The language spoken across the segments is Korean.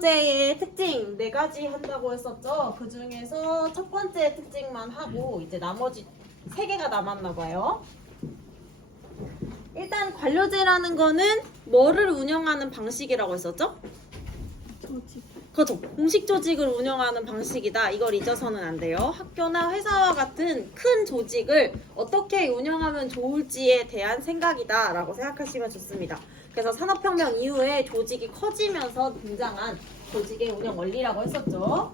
관료제의 특징 4가지 한다고 했었죠. 그 중에서 첫 번째 특징만 하고 이제 나머지 3개가 남았나 봐요. 일단 관료제라는 거는 뭐를 운영하는 방식이라고 했었죠? 조직. 그렇죠. 공식 조직을 운영하는 방식이다. 이걸 잊어서는 안 돼요. 학교나 회사와 같은 큰 조직을 어떻게 운영하면 좋을지에 대한 생각이다 라고 생각하시면 좋습니다. 그래서 산업혁명 이후에 조직이 커지면서 등장한 조직의 운영 원리라고 했었죠.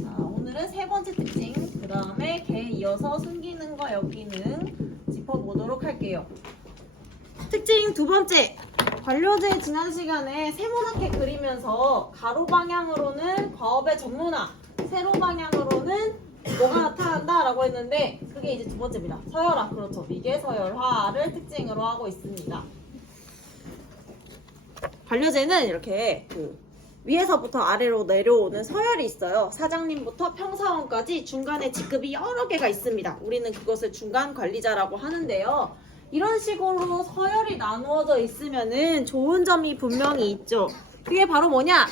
자, 오늘은 3번째 특징, 그 다음에 걔 이어서 순기능과 역기능 짚어보도록 할게요. 특징 2번째, 관료제 지난 시간에 세모나게 그리면서 가로 방향으로는 과업의 전문화, 세로 방향으로는 뭐가 나타난다 라고 했는데 그게 이제 2번째입니다. 서열화, 그렇죠. 미개 서열화를 특징으로 하고 있습니다. 관료제는 이렇게 위에서부터 아래로 내려오는 서열이 있어요. 사장님부터 평사원까지 중간에 직급이 여러 개가 있습니다. 우리는 그것을 중간관리자라고 하는데요. 이런 식으로 서열이 나누어져 있으면은 좋은 점이 분명히 있죠. 그게 바로 뭐냐?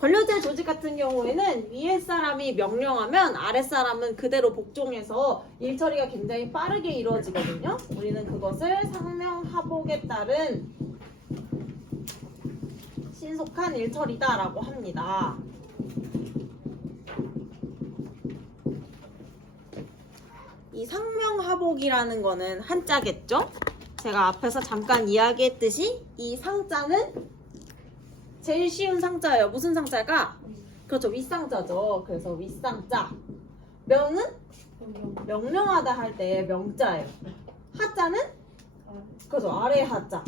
관료제 조직 같은 경우에는 위에 사람이 명령하면 아래 사람은 그대로 복종해서 일 처리가 굉장히 빠르게 이루어지거든요. 우리는 그것을 상명하복에 따른 신속한 일 처리다라고 합니다. 이 상명하복이라는 거는 한자겠죠? 제가 앞에서 잠깐 이야기했듯이 이 상자는 제일 쉬운 상자예요. 무슨 상자가? 그렇죠. 윗상자죠. 그래서 윗상자. 명은 명령하다 할 때 명자예요. 하자는 그렇죠. 아래 하자.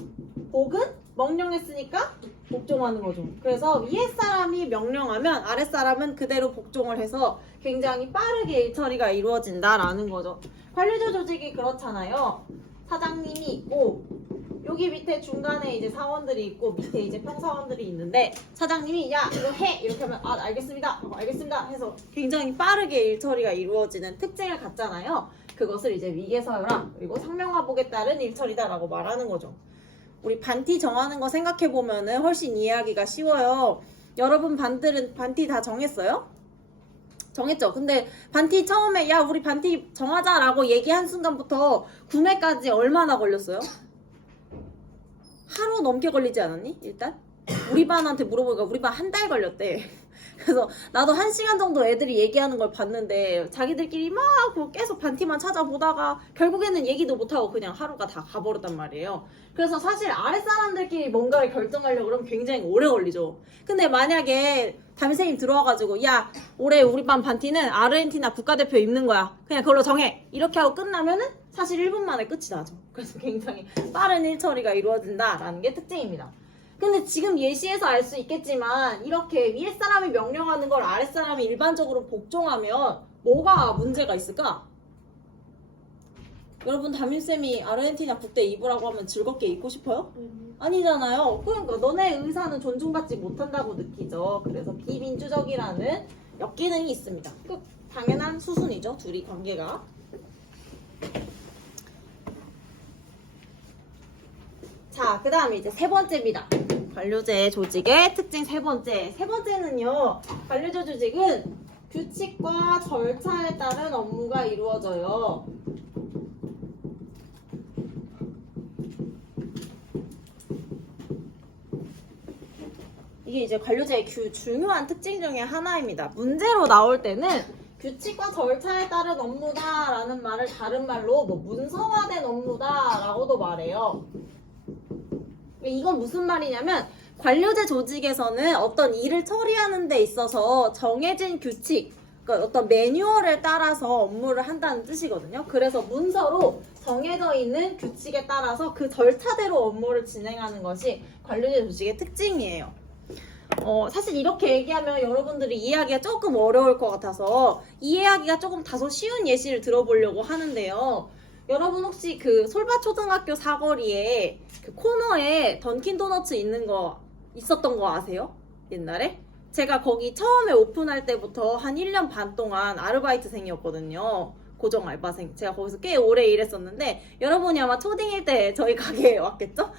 복은 명령했으니까 복종하는 거죠. 그래서 위에 사람이 명령하면 아래 사람은 그대로 복종을 해서 굉장히 빠르게 일 처리가 이루어진다라는 거죠. 관료제 조직이 그렇잖아요. 사장님이 있고 여기 밑에 중간에 이제 사원들이 있고 밑에 이제 평사원들이 있는데 사장님이 야 이거 해 이렇게 하면 아 알겠습니다 알겠습니다 해서 굉장히 빠르게 일 처리가 이루어지는 특징을 갖잖아요. 그것을 이제 위계서열화 그리고 상명하복에 따른 일 처리다라고 말하는 거죠. 우리 반티 정하는 거 생각해보면은 훨씬 이해하기가 쉬워요. 여러분 반티 다 정했어요? 정했죠? 근데 반티 처음에 야 우리 반티 정하자라고 얘기한 순간부터 구매까지 얼마나 걸렸어요? 하루 넘게 걸리지 않았니? 일단? 우리 반한테 물어보니까 우리 반 한 달 걸렸대. 그래서 나도 1시간 정도 애들이 얘기하는 걸 봤는데 자기들끼리 막 계속 반티만 찾아보다가 결국에는 얘기도 못하고 그냥 하루가 다 가버렸단 말이에요. 그래서 사실 아랫사람들끼리 뭔가를 결정하려고 그러면 굉장히 오래 걸리죠. 근데 만약에 담임선생님 들어와가지고 야 올해 우리 반 반티는 아르헨티나 국가대표 입는 거야. 그냥 그걸로 정해. 이렇게 하고 끝나면은 사실 1분 만에 끝이 나죠. 그래서 굉장히 빠른 일 처리가 이루어진다라는 게 특징입니다. 근데 지금 예시에서 알 수 있겠지만 이렇게 위에 사람이 명령하는 걸 아래 사람이 일반적으로 복종하면 뭐가 문제가 있을까? 여러분 담임쌤이 아르헨티나 국대 입으라고 하면 즐겁게 입고 싶어요? 아니잖아요. 그러니까 너네 의사는 존중받지 못한다고 느끼죠. 그래서 비민주적이라는 역기능이 있습니다. 그 당연한 수순이죠. 둘이 관계가. 자, 그 다음에 이제 3번째입니다. 관료제 조직의 특징 3번째. 3번째는요, 관료제 조직은 규칙과 절차에 따른 업무가 이루어져요. 이게 이제 관료제의 중요한 특징 중에 하나입니다. 문제로 나올 때는 규칙과 절차에 따른 업무다라는 말을 다른 말로 문서화된 업무다라고도 말해요. 이건 무슨 말이냐면 관료제 조직에서는 어떤 일을 처리하는 데 있어서 정해진 규칙, 그러니까 어떤 매뉴얼을 따라서 업무를 한다는 뜻이거든요. 그래서 문서로 정해져 있는 규칙에 따라서 그 절차대로 업무를 진행하는 것이 관료제 조직의 특징이에요. 사실 이렇게 얘기하면 여러분들이 이해하기가 조금 어려울 것 같아서 이해하기가 조금 다소 쉬운 예시를 들어보려고 하는데요. 여러분 혹시 그 솔바초등학교 사거리에 그 코너에 던킨도너츠 있었던 거 아세요? 옛날에? 제가 거기 처음에 오픈할 때부터 한 1년 반 동안 아르바이트생이었거든요. 고정 알바생. 제가 거기서 꽤 오래 일했었는데 여러분이 아마 초딩일 때 저희 가게에 왔겠죠?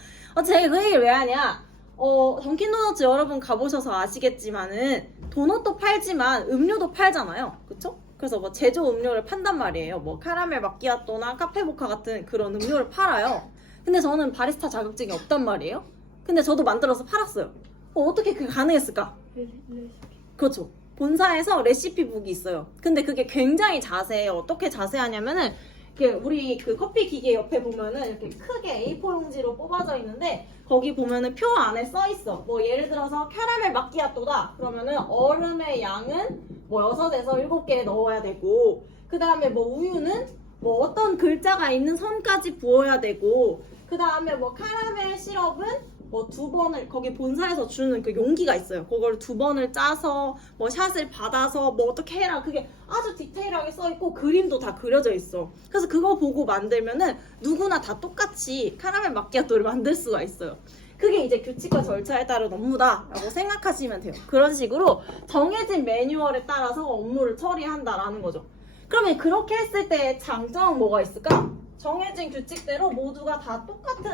제가 그 얘기를 왜 하냐? 던킨도너츠 여러분 가보셔서 아시겠지만은 도넛도 팔지만 음료도 팔잖아요. 그쵸? 그래서 뭐 제조 음료를 판단 말이에요. 뭐 카라멜 마키아토나 카페모카 같은 그런 음료를 팔아요. 근데 저는 바리스타 자격증이 없단 말이에요. 근데 저도 만들어서 팔았어요. 어떻게 그게 가능했을까? 레시피. 그렇죠. 본사에서 레시피북이 있어요. 근데 그게 굉장히 자세해요. 어떻게 자세하냐면은 이렇게 우리 그 커피 기계 옆에 보면은 이렇게 크게 A4 용지로 뽑아져 있는데 거기 보면은 표 안에 써 있어. 뭐 예를 들어서 캐러멜 마키아토다. 그러면은 얼음의 양은 뭐 6에서 7개 넣어야 되고 그 다음에 뭐 우유는 뭐 어떤 글자가 있는 선까지 부어야 되고 그 다음에 뭐 카라멜 시럽은 뭐 2번을 거기 본사에서 주는 그 용기가 있어요. 그걸 2번을 짜서 뭐 샷을 받아서 뭐 어떻게 해라. 그게 아주 디테일하게 써 있고 그림도 다 그려져 있어. 그래서 그거 보고 만들면은 누구나 다 똑같이 카라멜 마키아토를 만들 수가 있어요. 그게 이제 규칙과 절차에 따른 업무다라고 생각하시면 돼요. 그런 식으로 정해진 매뉴얼에 따라서 업무를 처리한다라는 거죠. 그러면 그렇게 했을 때 장점은 뭐가 있을까? 정해진 규칙대로 모두가 다 똑같은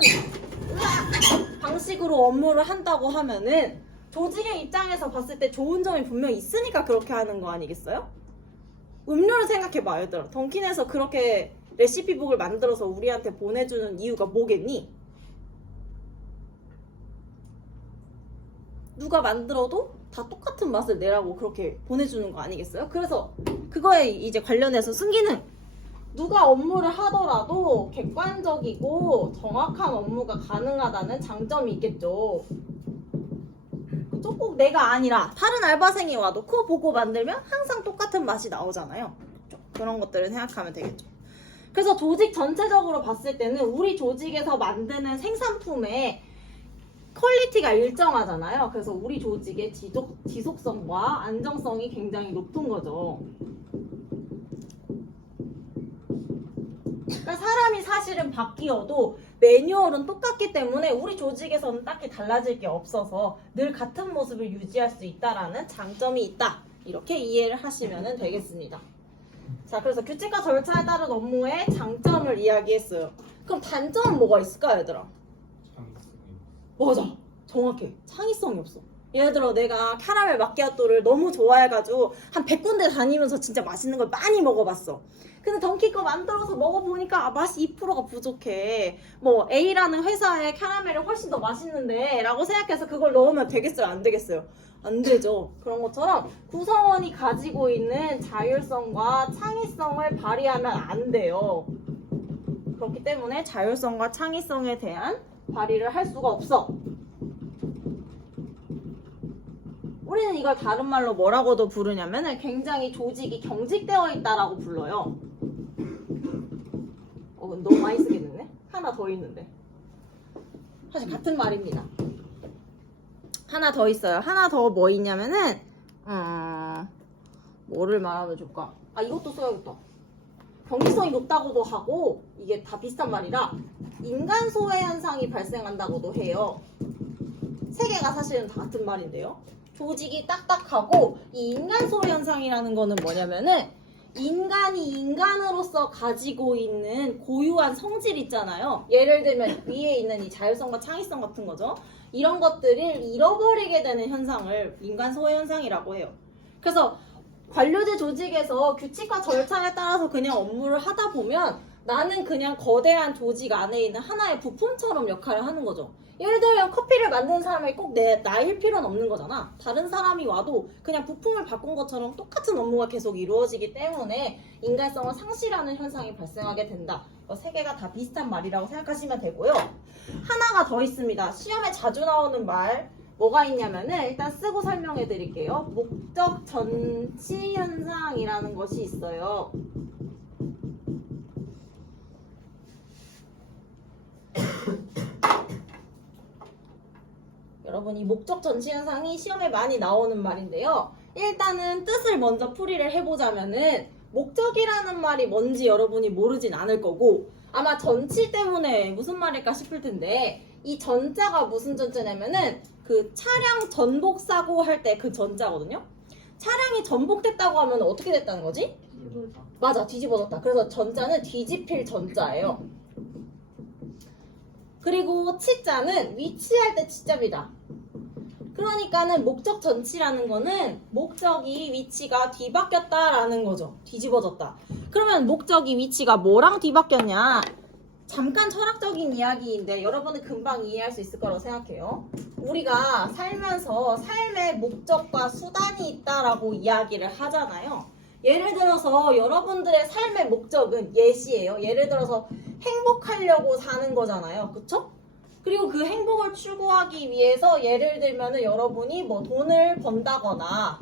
방식으로 업무를 한다고 하면은 조직의 입장에서 봤을 때 좋은 점이 분명히 있으니까 그렇게 하는 거 아니겠어요? 음료를 생각해봐. 얘들아, 던킨에서 그렇게 레시피북을 만들어서 우리한테 보내주는 이유가 뭐겠니? 누가 만들어도 다 똑같은 맛을 내라고 그렇게 보내주는 거 아니겠어요? 그래서 그거에 이제 관련해서 순기능, 누가 업무를 하더라도 객관적이고 정확한 업무가 가능하다는 장점이 있겠죠. 그쵸? 꼭 내가 아니라 다른 알바생이 와도 그거 보고 만들면 항상 똑같은 맛이 나오잖아요. 그쵸? 그런 것들을 생각하면 되겠죠. 그래서 조직 전체적으로 봤을 때는 우리 조직에서 만드는 생산품의 퀄리티가 일정하잖아요. 그래서 우리 조직의 지속성과 안정성이 굉장히 높은 거죠. 그러니까 사람이 사실은 바뀌어도 매뉴얼은 똑같기 때문에 우리 조직에서는 딱히 달라질 게 없어서 늘 같은 모습을 유지할 수 있다라는 장점이 있다. 이렇게 이해를 하시면 되겠습니다. 자, 그래서 규칙과 절차에 따른 업무의 장점을 이야기했어요. 그럼 단점은 뭐가 있을까, 얘들아? 맞아, 정확해. 창의성이 없어. 예를 들어 내가 캐러멜 마키아토를 너무 좋아해가지고 한 100군데 다니면서 진짜 맛있는 걸 많이 먹어봤어. 근데 던킨 거 만들어서 먹어보니까 맛이 2%가 부족해. 뭐 A라는 회사의 캐러멜이 훨씬 더 맛있는데 라고 생각해서 그걸 넣으면 되겠어요? 안 되겠어요? 안 되죠. 그런 것처럼 구성원이 가지고 있는 자율성과 창의성을 발휘하면 안 돼요. 그렇기 때문에 자율성과 창의성에 대한 발휘를 할 수가 없어. 우리는 이걸 다른 말로 뭐라고도 부르냐면 굉장히 조직이 경직되어 있다라고 불러요. 너무 많이 쓰겠는데? 하나 더 있는데. 사실 같은 말입니다. 하나 더 있어요. 하나 더 뭐 있냐면은 뭐를 말하면 좋을까? 이것도 써야겠다. 경직성이 높다고도 하고 이게 다 비슷한 말이라 인간 소외 현상이 발생한다고도 해요. 세 개가 사실은 다 같은 말인데요. 조직이 딱딱하고 이 인간 소외 현상이라는 거는 뭐냐면은 인간이 인간으로서 가지고 있는 고유한 성질 있잖아요. 예를 들면 위에 있는 이 자율성과 창의성 같은 거죠. 이런 것들을 잃어버리게 되는 현상을 인간 소외 현상이라고 해요. 그래서 관료제 조직에서 규칙과 절차에 따라서 그냥 업무를 하다 보면 나는 그냥 거대한 조직 안에 있는 하나의 부품처럼 역할을 하는 거죠. 예를 들면 커피를 만드는 사람이 꼭 나일 필요는 없는 거잖아. 다른 사람이 와도 그냥 부품을 바꾼 것처럼 똑같은 업무가 계속 이루어지기 때문에 인간성을 상실하는 현상이 발생하게 된다. 세 개가 다 비슷한 말이라고 생각하시면 되고요. 하나가 더 있습니다. 시험에 자주 나오는 말 뭐가 있냐면은 일단 쓰고 설명해 드릴게요. 목적 전치 현상이라는 것이 있어요. 여러분, 이 목적 전치 현상이 시험에 많이 나오는 말인데요. 일단은 뜻을 먼저 풀이를 해보자면은 목적이라는 말이 뭔지 여러분이 모르진 않을 거고 아마 전치 때문에 무슨 말일까 싶을 텐데 이 전자가 무슨 전자냐면은 그 차량 전복 사고 할 때 그 전자거든요. 차량이 전복됐다고 하면 어떻게 됐다는 거지? 맞아, 뒤집어졌다. 그래서 전자는 뒤집힐 전자예요. 그리고 치자는 위치할 때 치자입니다. 그러니까는 목적 전치라는 거는 목적이 위치가 뒤바뀌었다라는 거죠. 뒤집어졌다. 그러면 목적이 위치가 뭐랑 뒤바뀌었냐? 잠깐 철학적인 이야기인데 여러분은 금방 이해할 수 있을 거라고 생각해요. 우리가 살면서 삶의 목적과 수단이 있다라고 이야기를 하잖아요. 예를 들어서 여러분들의 삶의 목적은 예시예요. 예를 들어서 행복하려고 사는 거잖아요. 그쵸? 그리고 그 행복을 추구하기 위해서 예를 들면은 여러분이 뭐 돈을 번다거나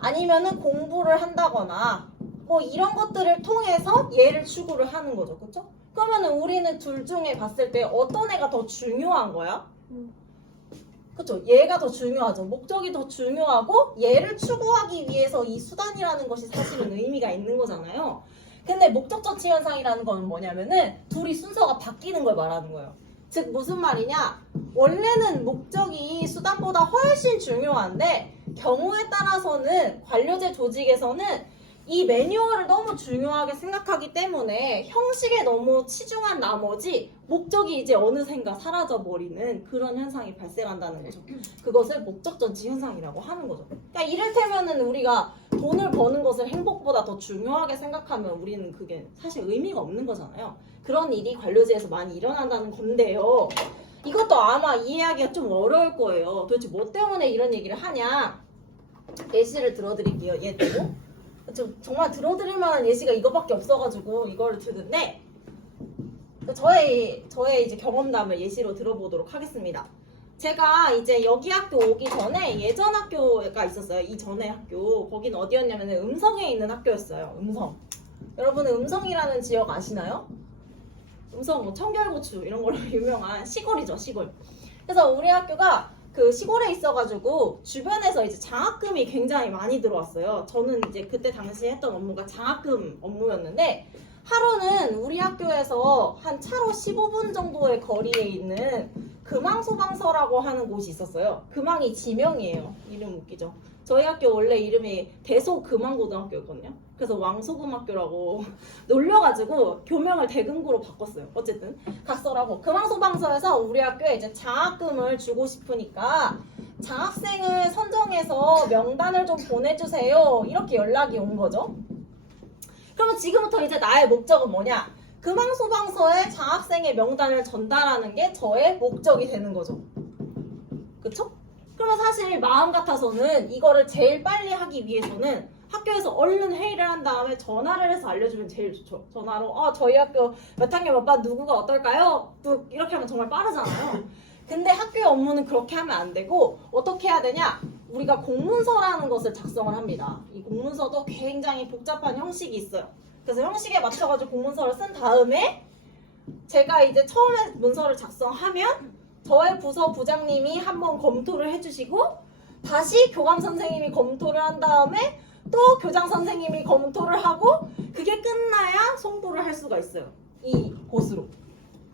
아니면은 공부를 한다거나 뭐 이런 것들을 통해서 얘를 추구를 하는 거죠. 그쵸? 그러면은 우리는 둘 중에 봤을 때 어떤 애가 더 중요한 거야? 그쵸? 얘가 더 중요하죠. 목적이 더 중요하고 얘를 추구하기 위해서 이 수단이라는 것이 사실은 의미가 있는 거잖아요. 근데 목적 전치 현상이라는 건 뭐냐면은 둘이 순서가 바뀌는 걸 말하는 거예요. 즉 무슨 말이냐? 원래는 목적이 수단보다 훨씬 중요한데 경우에 따라서는 관료제 조직에서는 이 매뉴얼을 너무 중요하게 생각하기 때문에 형식에 너무 치중한 나머지 목적이 이제 어느샌가 사라져버리는 그런 현상이 발생한다는 거죠. 그것을 목적 전치 현상이라고 하는 거죠. 그러니까 이를테면은 우리가 돈을 버는 것을 행복보다 더 중요하게 생각하면 우리는 그게 사실 의미가 없는 거잖아요. 그런 일이 관료제에서 많이 일어난다는 건데요. 이것도 아마 이해하기가 좀 어려울 거예요. 도대체 뭐 때문에 이런 얘기를 하냐? 예시를 들어드릴게요. 얘도. 정말 들어드릴 만한 예시가 이거밖에 없어가지고 이거를 드는데 저의 이제 경험담을 예시로 들어보도록 하겠습니다. 제가 이제 여기 학교 오기 전에 예전 학교가 있었어요. 이전에 학교. 거긴 어디였냐면 음성에 있는 학교였어요. 음성. 여러분은 음성이라는 지역 아시나요? 음성 뭐 청결고추 이런 걸로 유명한 시골이죠. 시골. 그래서 우리 학교가 그 시골에 있어가지고 주변에서 이제 장학금이 굉장히 많이 들어왔어요. 저는 이제 그때 당시에 했던 업무가 장학금 업무였는데 하루는 우리 학교에서 한 차로 15분 정도의 거리에 있는 금왕소방서라고 하는 곳이 있었어요. 금왕이 지명이에요. 이름 웃기죠. 저희 학교 원래 이름이 대소금왕고등학교였거든요. 그래서 왕소금학교라고 놀려가지고 교명을 대금고로 바꿨어요. 어쨌든 각서라고. 금왕소방서에서 우리 학교에 이제 장학금을 주고 싶으니까 장학생을 선정해서 명단을 좀 보내주세요. 이렇게 연락이 온 거죠. 그러면 지금부터 이제 나의 목적은 뭐냐? 금왕소방서에 장학생의 명단을 전달하는 게 저의 목적이 되는 거죠. 그쵸? 그러면 사실 마음 같아서는 이거를 제일 빨리 하기 위해서는 학교에서 얼른 회의를 한 다음에 전화를 해서 알려주면 제일 좋죠. 전화로 저희 학교 몇 학년 몇 반 누구가 어떨까요? 또 이렇게 하면 정말 빠르잖아요. 근데 학교의 업무는 그렇게 하면 안 되고 어떻게 해야 되냐? 우리가 공문서라는 것을 작성을 합니다. 이 공문서도 굉장히 복잡한 형식이 있어요. 그래서 형식에 맞춰가지고 공문서를 쓴 다음에 제가 이제 처음에 문서를 작성하면 저의 부서 부장님이 한번 검토를 해주시고 다시 교감 선생님이 검토를 한 다음에 또 교장 선생님이 검토를 하고 그게 끝나야 송부를 할 수가 있어요. 이 곳으로.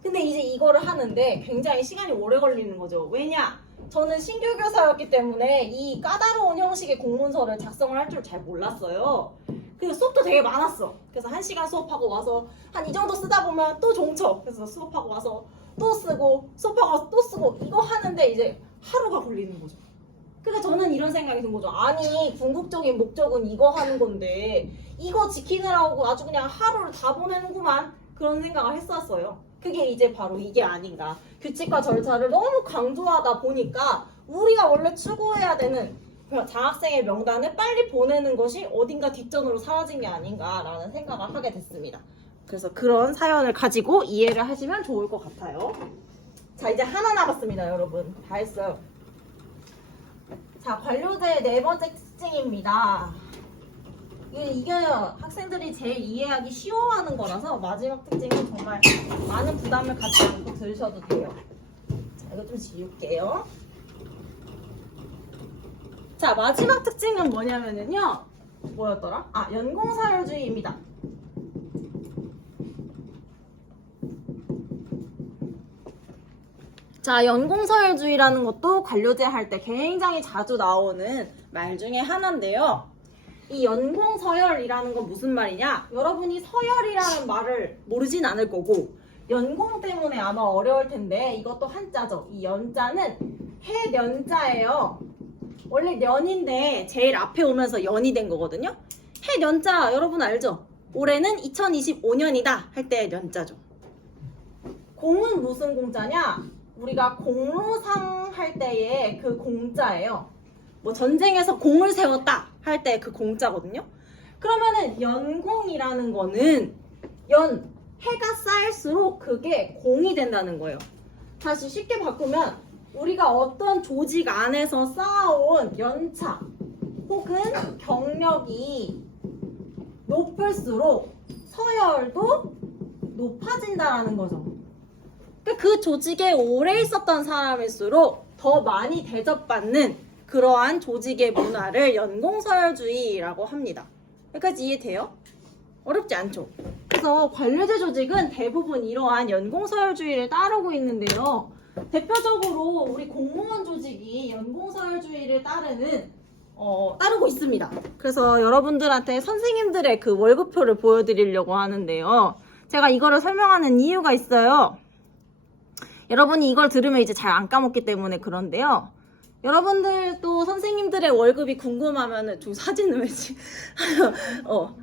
근데 이제 이거를 하는데 굉장히 시간이 오래 걸리는 거죠. 왜냐? 저는 신규 교사였기 때문에 이 까다로운 형식의 공문서를 작성을 할 줄 잘 몰랐어요. 그리고 수업도 되게 많았어. 그래서 1시간 수업하고 와서 한 이 정도 쓰다 보면 또 종쳐. 그래서 수업하고 와서 또 쓰고 수업하고 와서 또 쓰고 이거 하는데 이제 하루가 걸리는 거죠. 그래서 저는 이런 생각이 든 거죠. 아니 궁극적인 목적은 이거 하는 건데 이거 지키느라고 아주 그냥 하루를 다 보내는구만 그런 생각을 했었어요. 그게 이제 바로 이게 아닌가. 규칙과 절차를 너무 강조하다 보니까 우리가 원래 추구해야 되는 장학생의 명단을 빨리 보내는 것이 어딘가 뒷전으로 사라진 게 아닌가라는 생각을 하게 됐습니다. 그래서 그런 사연을 가지고 이해를 하시면 좋을 것 같아요. 자, 이제 하나 남았습니다, 여러분. 다 했어요. 자, 관료제의 네 번째 특징입니다. 이게 학생들이 제일 이해하기 쉬워하는 거라서 마지막 특징은 정말 많은 부담을 갖지 않고 들으셔도 돼요. 자, 이거 좀 지울게요. 자, 마지막 특징은 뭐냐면요. 뭐였더라? 연공서열주의입니다. 자, 연공서열주의라는 것도 관료제 할 때 굉장히 자주 나오는 말 중에 하나인데요. 이 연공서열이라는 건 무슨 말이냐? 여러분이 서열이라는 말을 모르진 않을 거고 연공 때문에 아마 어려울 텐데 이것도 한자죠. 이 연자는 해년자예요. 원래 년인데 제일 앞에 오면서 연이 된 거거든요. 해년자 여러분 알죠? 올해는 2025년이다 할 때 년자죠. 공은 무슨 공자냐? 우리가 공로상 할 때의 그 공자예요. 뭐 전쟁에서 공을 세웠다 할 때 그 공자거든요. 그러면은 연공이라는 거는 해가 쌓일수록 그게 공이 된다는 거예요. 다시 쉽게 바꾸면 우리가 어떤 조직 안에서 쌓아온 연차 혹은 경력이 높을수록 서열도 높아진다라는 거죠. 그러니까 그 조직에 오래 있었던 사람일수록 더 많이 대접받는 그러한 조직의 문화를 연공서열주의라고 합니다. 여기까지 이해돼요? 어렵지 않죠? 그래서 관료제 조직은 대부분 이러한 연공서열주의를 따르고 있는데요. 대표적으로 우리 공무원 조직이 연공서열주의를 따르고 있습니다. 그래서 여러분들한테 선생님들의 그 월급표를 보여드리려고 하는데요. 제가 이거를 설명하는 이유가 있어요. 여러분이 이걸 들으면 이제 잘 안 까먹기 때문에 그런데요. 여러분들도 선생님들의 월급이 궁금하면은 저 사진을 왜지?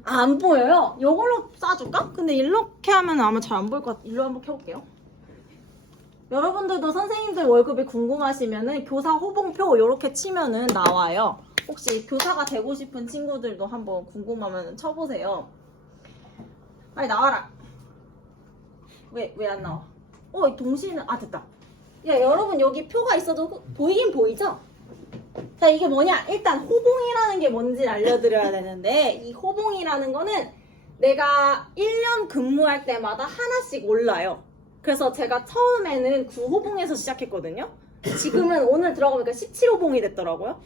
안 보여요? 이걸로 쏴줄까? 근데 이렇게 하면 아마 잘 안 보일 것 같아. 일로 한번 켜볼게요. 여러분들도 선생님들 월급이 궁금하시면은 교사 호봉표 이렇게 치면은 나와요. 혹시 교사가 되고 싶은 친구들도 한번 궁금하면 쳐보세요. 빨리 나와라. 왜 안 나와? 동시에는 됐다. 야, 여러분 여기 표가 있어도 보이긴 보이죠? 자, 이게 뭐냐? 일단 호봉이라는 게 뭔지 알려드려야 되는데 이 호봉이라는 거는 내가 1년 근무할 때마다 하나씩 올라요. 그래서 제가 처음에는 9호봉에서 시작했거든요. 지금은 오늘 들어가보니까 17호봉이 됐더라고요.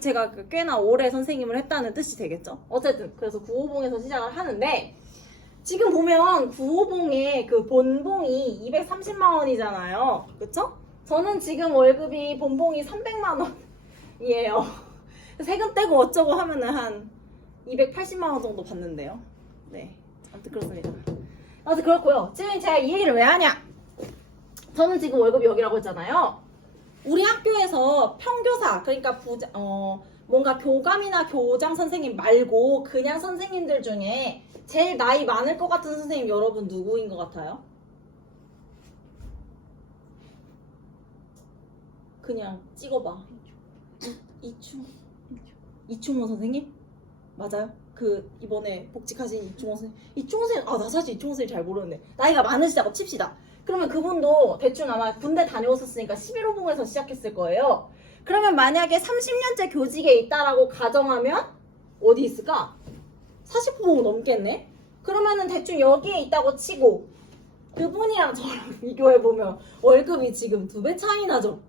제가 꽤나 오래 선생님을 했다는 뜻이 되겠죠. 어쨌든 그래서 9호봉에서 시작을 하는데 지금 보면 9호봉의 그 본봉이 230만 원이잖아요. 그쵸? 저는 지금 월급이 본봉이 300만 원이에요. 세금 떼고 어쩌고 하면은 한 280만 원 정도 받는데요. 네. 아무튼 그렇습니다. 아무튼 그렇고요. 지금 제가 이 얘기를 왜 하냐? 저는 지금 월급이 여기라고 했잖아요. 우리 학교에서 평교사, 그러니까 뭔가 교감이나 교장 선생님 말고 그냥 선생님들 중에 제일 나이 많을 것 같은 선생님 여러분 누구인 것 같아요? 그냥 찍어봐. 이충호 선생님? 맞아요? 그 이번에 복직하신 이충호 선생님. 이충호 선생님, 나 사실 이충호 선생님 잘 모르는데 나이가 많으시다고 칩시다. 그러면 그분도 대충 아마 군대 다녀오셨으니까 11호봉에서 시작했을 거예요. 그러면 만약에 30년째 교직에 있다라고 가정하면 어디 있을까? 40호봉 넘겠네? 그러면은 대충 여기에 있다고 치고 그분이랑 저랑 비교해보면 월급이 지금 2배 차이 나죠?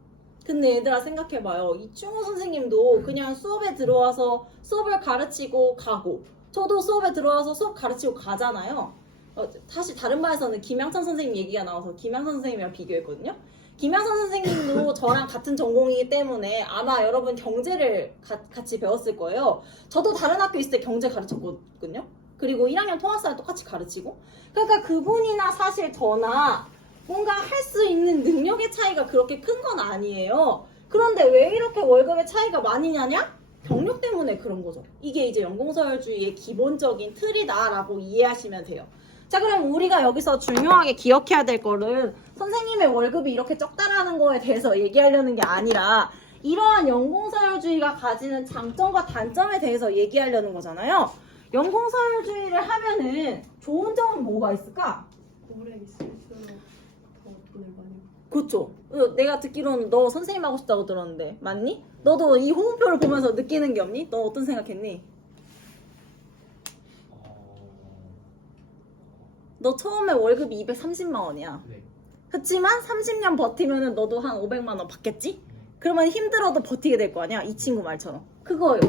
근데 얘들아 생각해봐요. 이충호 선생님도 그냥 수업에 들어와서 수업을 가르치고 가고 저도 수업에 들어와서 수업 가르치고 가잖아요. 사실 다른 반에서는 김양천 선생님 얘기가 나와서 김양천 선생님이랑 비교했거든요. 김양천 선생님도 저랑 같은 전공이기 때문에 아마 여러분 경제를 같이 배웠을 거예요. 저도 다른 학교 있을 때 경제 가르쳤거든요. 그리고 1학년 통합사를 똑같이 가르치고. 그러니까 그분이나 사실 저나 뭔가 할 수 있는 능력의 차이가 그렇게 큰 건 아니에요. 그런데 왜 이렇게 월급의 차이가 많이 나냐? 경력 때문에 그런 거죠. 이게 이제 연공서열주의의 기본적인 틀이다라고 이해하시면 돼요. 자, 그럼 우리가 여기서 중요하게 기억해야 될 거는 선생님의 월급이 이렇게 적다라는 거에 대해서 얘기하려는 게 아니라 이러한 연공서열주의가 가지는 장점과 단점에 대해서 얘기하려는 거잖아요. 연공서열주의를 하면은 좋은 점은 뭐가 있을까? 오래 있을수록 더 돈을 많이. 그렇죠. 내가 듣기로는 너 선생님 하고 싶다고 들었는데 맞니? 너도 이 호흡표를 보면서 느끼는 게 없니? 너 어떤 생각했니? 너 처음에 월급이 230만 원이야. 네. 그렇지만 30년 버티면은 너도 한 500만 원 받겠지? 그러면 힘들어도 버티게 될 거 아니야? 이 친구 말처럼. 그거예요.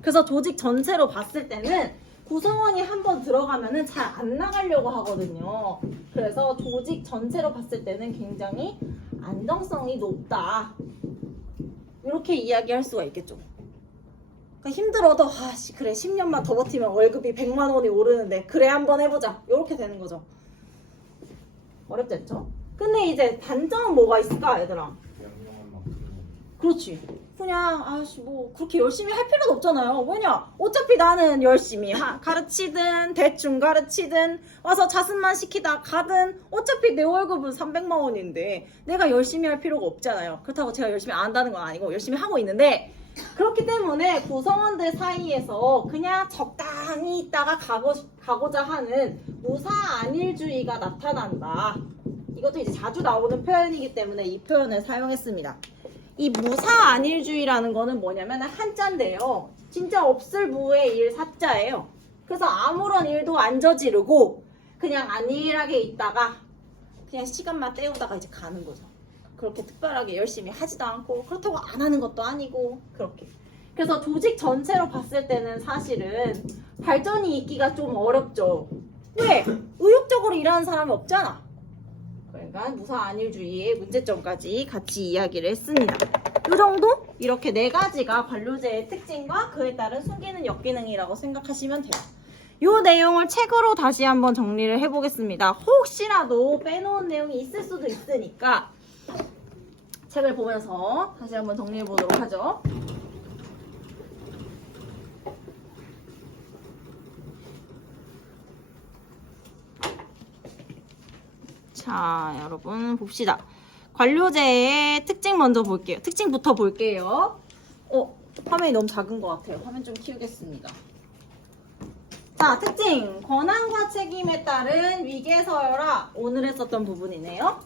그래서 조직 전체로 봤을 때는 구성원이 한번 들어가면은 잘 안 나가려고 하거든요. 그래서 조직 전체로 봤을 때는 굉장히 안정성이 높다. 이렇게 이야기할 수가 있겠죠. 그러니까 힘들어도 그래 10년만 더 버티면 월급이 100만 원이 오르는데 그래 한번 해보자. 이렇게 되는 거죠. 어렵지 않죠? 근데 이제 단점은 뭐가 있을까 얘들아? 명령한 만큼. 그렇지. 그냥 아씨 뭐 그렇게 열심히 할 필요도 없잖아요. 왜냐? 어차피 나는 열심히 가르치든 대충 가르치든 와서 자습만 시키다 가든 어차피 내 월급은 300만 원인데 내가 열심히 할 필요가 없잖아요. 그렇다고 제가 열심히 안 한다는 건 아니고 열심히 하고 있는데 그렇기 때문에 구성원들 사이에서 그냥 적당히 있다가 가고자 하는 무사안일주의가 나타난다. 이것도 이제 자주 나오는 표현이기 때문에 이 표현을 사용했습니다. 이 무사안일주의라는 거는 뭐냐면 한자인데요. 진짜 없을 무의 일 사자예요. 그래서 아무런 일도 안 저지르고 그냥 안일하게 있다가 그냥 시간만 때우다가 이제 가는 거죠. 그렇게 특별하게 열심히 하지도 않고 그렇다고 안 하는 것도 아니고 그렇게. 그래서 조직 전체로 봤을 때는 사실은 발전이 있기가 좀 어렵죠. 왜? 의욕적으로 일하는 사람이 없잖아. 그러니까 무사안일주의의 문제점까지 같이 이야기를 했습니다. 이 정도? 이렇게 네 가지가 관료제의 특징과 그에 따른 숨기는 역기능이라고 생각하시면 돼요. 이 내용을 책으로 다시 한번 정리를 해보겠습니다. 혹시라도 빼놓은 내용이 있을 수도 있으니까 책을 보면서 다시 한번 정리해 보도록 하죠. 자, 여러분 봅시다. 관료제의 특징 먼저 볼게요. 특징부터 볼게요. 화면이 너무 작은 것 같아요. 화면 좀 키우겠습니다. 자, 특징. 권한과 책임에 따른 위계서열화. 오늘 했었던 부분이네요.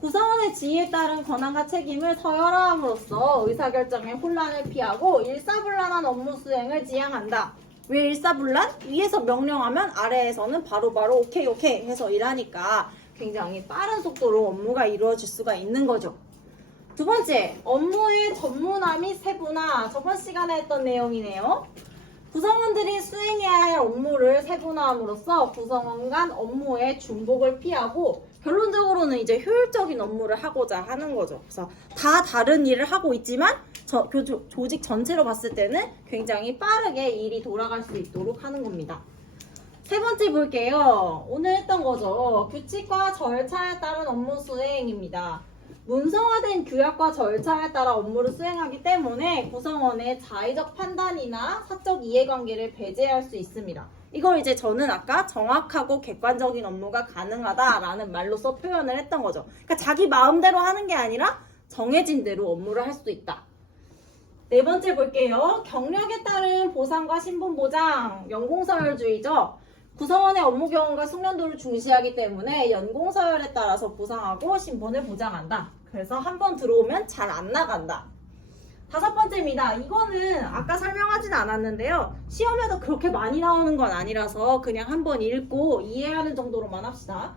구성원의 지위에 따른 권한과 책임을 서열화함으로써 의사결정의 혼란을 피하고 일사불란한 업무 수행을 지향한다. 왜 일사불란? 위에서 명령하면 아래에서는 바로바로 오케이 해서 일하니까 굉장히 빠른 속도로 업무가 이루어질 수가 있는 거죠. 두 번째, 업무의 전문화 및 세분화. 저번 시간에 했던 내용이네요. 구성원들이 수행해야 할 업무를 세분화함으로써 구성원 간 업무의 중복을 피하고 결론적으로는 이제 효율적인 업무를 하고자 하는 거죠. 그래서 다 다른 일을 하고 있지만 조직 전체로 봤을 때는 굉장히 빠르게 일이 돌아갈 수 있도록 하는 겁니다. 세 번째 볼게요. 오늘 했던 거죠. 규칙과 절차에 따른 업무 수행입니다. 문서화된 규약과 절차에 따라 업무를 수행하기 때문에 구성원의 자의적 판단이나 사적 이해관계를 배제할 수 있습니다. 이걸 이제 저는 아까 정확하고 객관적인 업무가 가능하다라는 말로써 표현을 했던 거죠. 그러니까 자기 마음대로 하는 게 아니라 정해진 대로 업무를 할 수 있다. 네 번째 볼게요. 경력에 따른 보상과 신분 보장, 연공서열주의죠. 구성원의 업무 경험과 숙련도를 중시하기 때문에 연공서열에 따라서 보상하고 신분을 보장한다. 그래서 한번 들어오면 잘 안 나간다. 다섯 번째입니다. 이거는 아까 설명하진 않았는데요. 시험에도 그렇게 많이 나오는 건 아니라서 그냥 한번 읽고 이해하는 정도로만 합시다.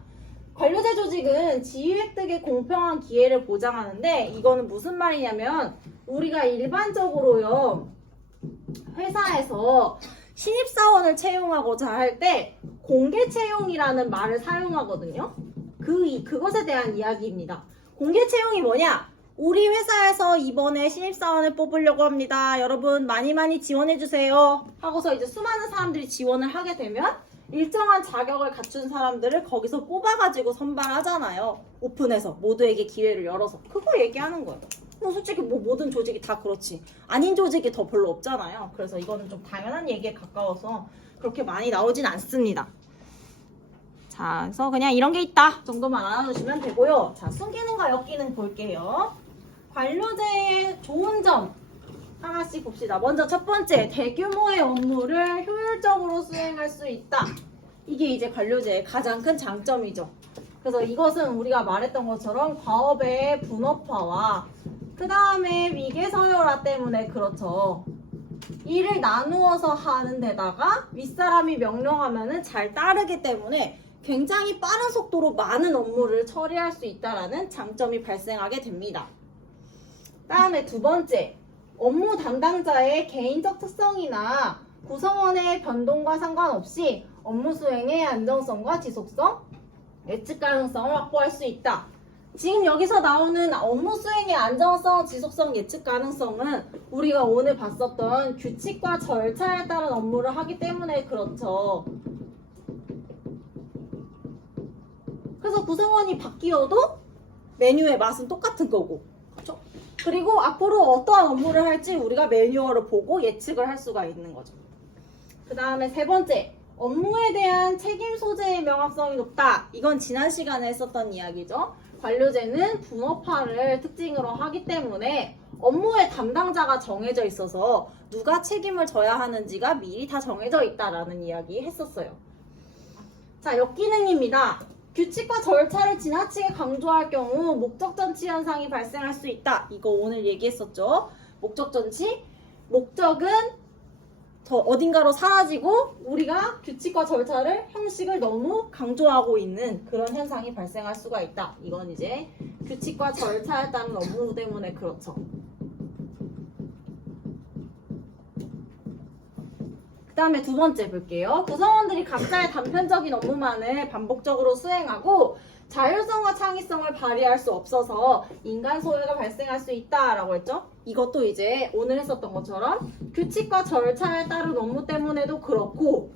관료제 조직은 지위 획득의 공평한 기회를 보장하는데 이거는 무슨 말이냐면 우리가 일반적으로요. 회사에서 신입사원을 채용하고자 할 때 공개 채용이라는 말을 사용하거든요. 그것에 대한 이야기입니다. 공개 채용이 뭐냐? 우리 회사에서 이번에 신입사원을 뽑으려고 합니다. 여러분 많이 지원해주세요. 하고서 이제 수많은 사람들이 지원을 하게 되면 일정한 자격을 갖춘 사람들을 거기서 뽑아가지고 선발하잖아요. 오픈해서 모두에게 기회를 열어서. 그거 얘기하는 거예요. 솔직히 뭐 모든 조직이 다 그렇지. 아닌 조직이 더 별로 없잖아요. 그래서 이거는 좀 당연한 얘기에 가까워서 그렇게 많이 나오진 않습니다. 자, 그래서 그냥 이런 게 있다 정도만 알아두시면 되고요. 자, 숨기능과 역기능 볼게요. 관료제의 좋은 점 하나씩 봅시다. 먼저 첫 번째, 대규모의 업무를 효율적으로 수행할 수 있다. 이게 이제 관료제의 가장 큰 장점이죠. 그래서 이것은 우리가 말했던 것처럼 과업의 분업화와 그 다음에 위계서열화 때문에 그렇죠. 일을 나누어서 하는 데다가 윗사람이 명령하면은 잘 따르기 때문에 굉장히 빠른 속도로 많은 업무를 처리할 수 있다는 장점이 발생하게 됩니다. 다음에 두 번째, 업무 담당자의 개인적 특성이나 구성원의 변동과 상관없이 업무 수행의 안정성과 지속성, 예측 가능성을 확보할 수 있다. 지금 여기서 나오는 업무 수행의 안정성, 지속성, 예측 가능성은 우리가 오늘 봤었던 규칙과 절차에 따른 업무를 하기 때문에 그렇죠. 그래서 구성원이 바뀌어도 메뉴의 맛은 똑같은 거고, 그렇죠? 그리고 앞으로 어떠한 업무를 할지 우리가 매뉴얼을 보고 예측을 할 수가 있는 거죠. 그 다음에 세 번째, 업무에 대한 책임 소재의 명확성이 높다. 이건 지난 시간에 했었던 이야기죠. 관료제는 분업화를 특징으로 하기 때문에 업무의 담당자가 정해져 있어서 누가 책임을 져야 하는지가 미리 다 정해져 있다라는 이야기 했었어요. 자, 역기능입니다. 규칙과 절차를 지나치게 강조할 경우 목적전치 현상이 발생할 수 있다. 이거 오늘 얘기했었죠. 목적전치, 목적은 어딘가로 사라지고 우리가 규칙과 절차를 형식을 너무 강조하고 있는 그런 현상이 발생할 수가 있다. 이건 이제 규칙과 절차에 따른 업무 때문에 그렇죠. 그 다음에 두 번째 볼게요. 구성원들이 각자의 단편적인 업무만을 반복적으로 수행하고 자율성과 창의성을 발휘할 수 없어서 인간 소외가 발생할 수 있다라고 했죠. 이것도 이제 오늘 했었던 것처럼 규칙과 절차에 따른 업무 때문에도 그렇고